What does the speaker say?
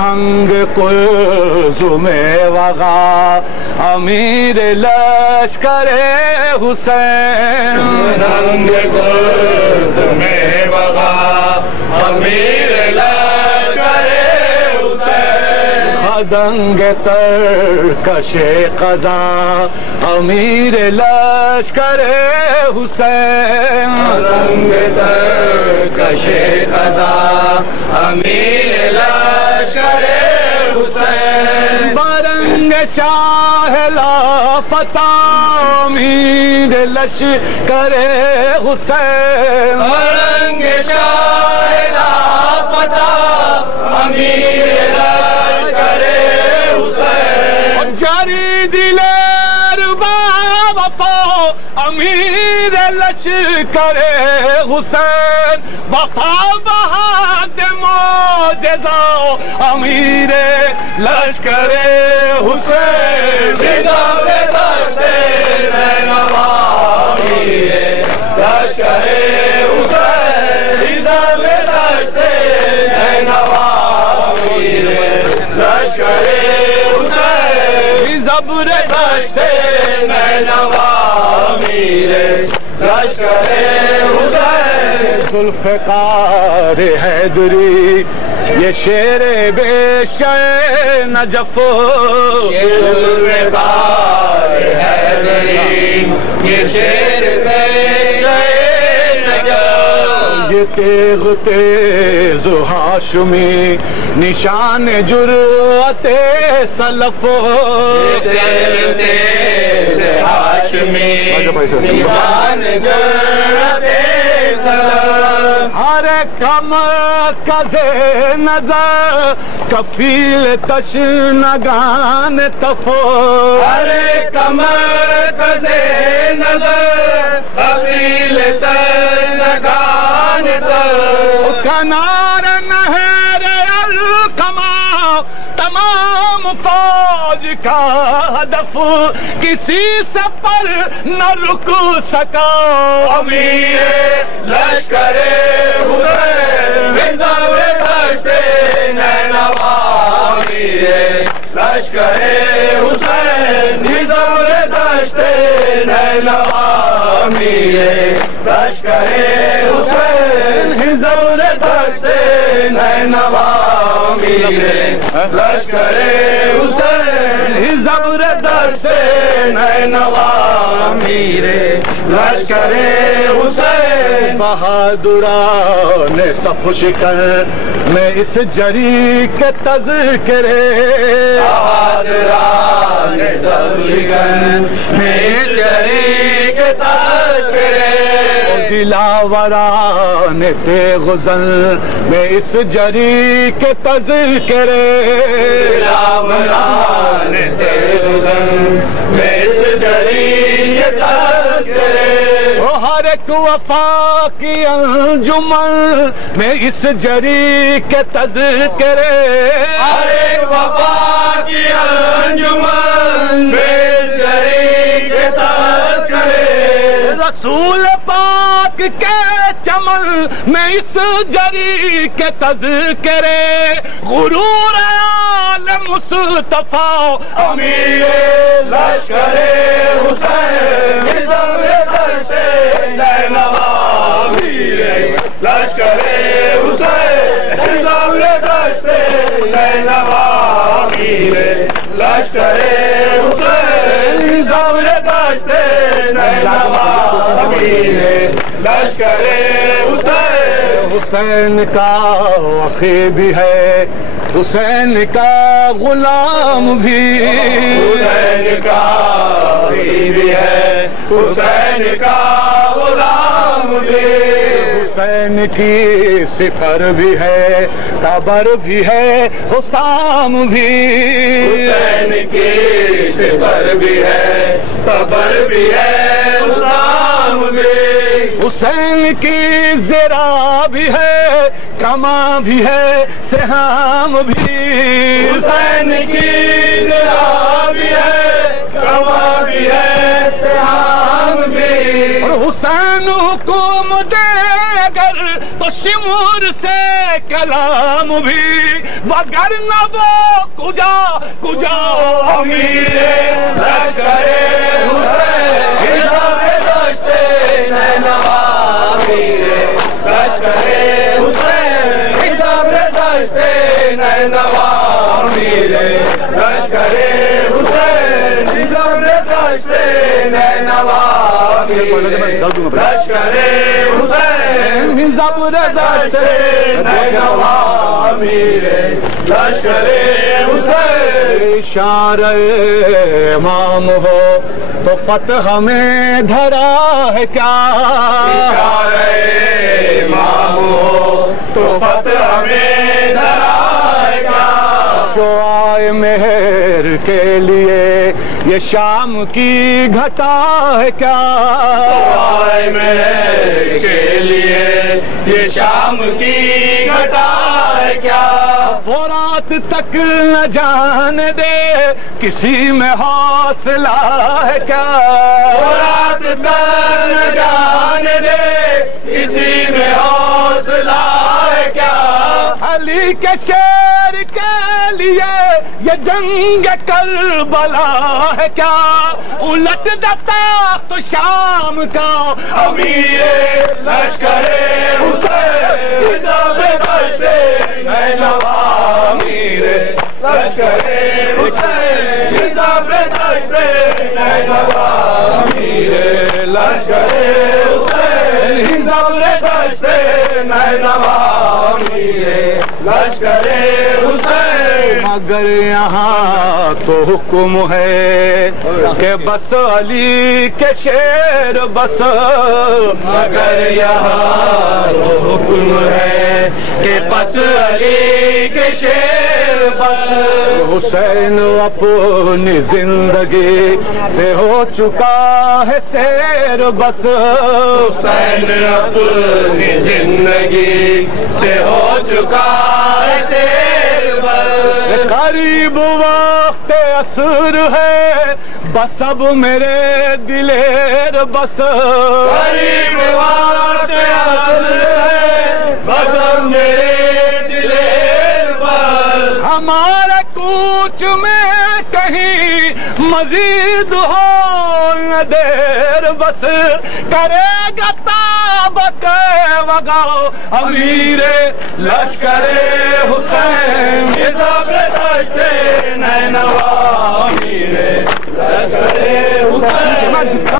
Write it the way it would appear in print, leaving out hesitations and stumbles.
فرهنگ قلزم وغا امیر لشکر حسین فرهنگ قلزم وغا امیر لشکر حسین خدنگ ترکش قضا امیر لشکر حسین خدنگ ترکش قضا امیر لشکر حسین برنگ شاہ لافتہ امیر لشکر حسین برنگ شاہ لافتہ امیر لشکر حسین جاری دلیر وفا امیر لشکر حسین وفا بہاد معجزہ امیر لشکر حسین نظام دشت نینوا امیر لشکر حسین نظام دشت نینوا امیر لشکر حسین زبر دشت نینوا امیر لشکر حسین ذوالفقار حیدری یہ شیر بے شے نجف یہ ذوالفقار حیدری یہ شیر بے شے نجف یہ تیغ تیز ہاشمی نشان جرأت سلف تیز تیز ہاشمی نشان جرأت سلف ہر کم کزے نظر کفیل تشنگان تفو ہر کمر کزے نظر قبیل تشنگان تفو کنار نہر القما تمام فوج کا ہدف کسی سے پر نہ رک سکا امیر لشکر حسین نظام دشت نینوا امیر لشکر حسین نظام دشت نینوا امیر لشکر حسین نظام دشت نینوا امیر لشکر حسین زبر دشت نینوا امیر لشکر حسین بہادران صف شکن میں اس جری کے تذکرے بہادران صف شکن میں اس جری کے تذکرے دلاوران تیغ زن میں اس جری کے تذکرے دلاوران تیغ زن میں اس جری کے تذکرے ہر ایک وفا کی انجمن میں اس جری کے تذکرے ہر ایک وفا کی انجمن میں اس جری کے تذکرے رسول پاک کے چمن میں اس جری کے تذکرے غرور آل مصطفیٰ امیر لشکر حسین نظام دشت نینوا امیر لشکر حسین نظام دشت نینوا امیر لشکر حسین نظام دشت نینوا امیر لشکر حسین حسین کا اخی بھی ہے حسین کا غلام بھی حسین کا بھی ہے حسین کا غلام بھی حسین کی سفر بھی ہے قبر بھی ہے حسام بھی حسین کی سفر بھی ہے قبر بھی ہے حسام بھی حسین کی زرا بھی ہے کما بھی ہے سہام بھی حسین کی زرا بھی ہے کما بھی ہے سہام بھی اور حسین حکم دے اگر تو شمور سے کلام بھی وگرنہ وہ کجا کجا امیر لشکر حسین حساب داشت نینوا امیر لشکر حسین حساب داشت نینوا امیر لشکر حسین حساب داشت نینوا لشکر حسین حساب داشت نینوا امیر لشکر حسین اشارہ امام ہو تو فتح میں دھرا ہے کیا اشارہ امام ہو تو فتح میں دھرا ہے کیا شعاع مہر کے لیے یہ شام کی گھٹا ہے کیا شعاع مہر کے لیے یہ شام کی گھٹا ہے کیا وہ رات تک نہ جان دے کسی میں حوصلہ ہے کیا وہ رات تک نہ جان دے کسی میں حوصلہ ہے کیا علی کے شیر کے لیے یہ جنگ کربلا ہے کیا الٹ دیتا تو شام کا امیر لشکر حسین حساب داشت نینوا امیر لشکر حسین حساب داشت نینوا امیر لشکر حسین حساب داشت نینوا امیر لشکر حسین مگر یہاں تو حکم ہے کہ بس علی کے شیر بس مگر یہاں تو حکم ہے کہ بس علی کے شیر بس حسین اپنی زندگی سے ہو چکا ہے سیر بس حسین اپنی زندگی سے ہو چکا ہے سیر بس قریب وقت عصر ہے بس اب میرے دلیر بس قریب وقت عصر ہے بس اب میرے دلیر بس ہمارے کوچ میں کہیں مزید ہو نہ دیر بس کرے گا تابک وگاؤ امیر لشکر حسین حساب داشت نینوا امیر لشکر حسین